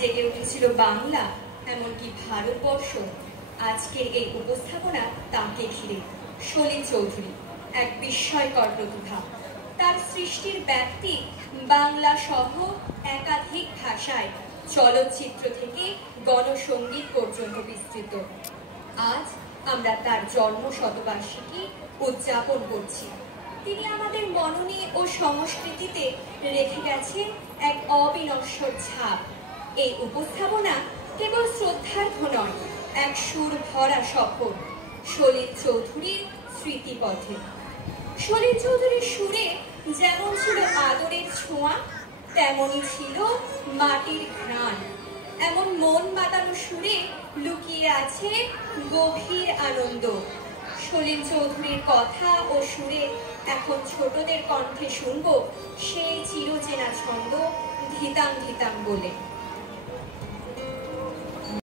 জেগে উঠেছিল বাংলা, এমনকি ভারতবর্ষ। আজকের এই উপস্থাপনা তাকে ঘিরে। সলিল চৌধুরী এক বিস্ময়কর প্রতিভা। তার সৃষ্টির ব্যাপ্তি বাংলা সহ একাধিক ভাষায়, চলচ্চিত্র থেকে গণসঙ্গীত পর্যন্ত বিস্তৃত। আজ আমরা তার জন্ম শতবার্ষিকী উদযাপন করছি। তিনি আমাদের মননে ও সংস্কৃতিতে রেখে গেছেন এক অবিনশ্বর ছাপ। এই উপস্থাপনা কেবল শ্রদ্ধার্ঘ নয়, এক সুর ভরা সফর সলিল চৌধুরীর স্মৃতিপথে। সলিল চৌধুরীর সুরে যেমন ছিল আদরের ছোঁয়া, তেমনই ছিল মাটির ঘ্রাণ। এমন মন মাতানো সুরে লুকিয়ে আছে গভীর আনন্দ। সলিল চৌধুরীর কথা ও সুরে এখন ছোটদের কণ্ঠে শুনব সেই চিরচেনা ছন্দ ধিতাং ধিতাং বলে।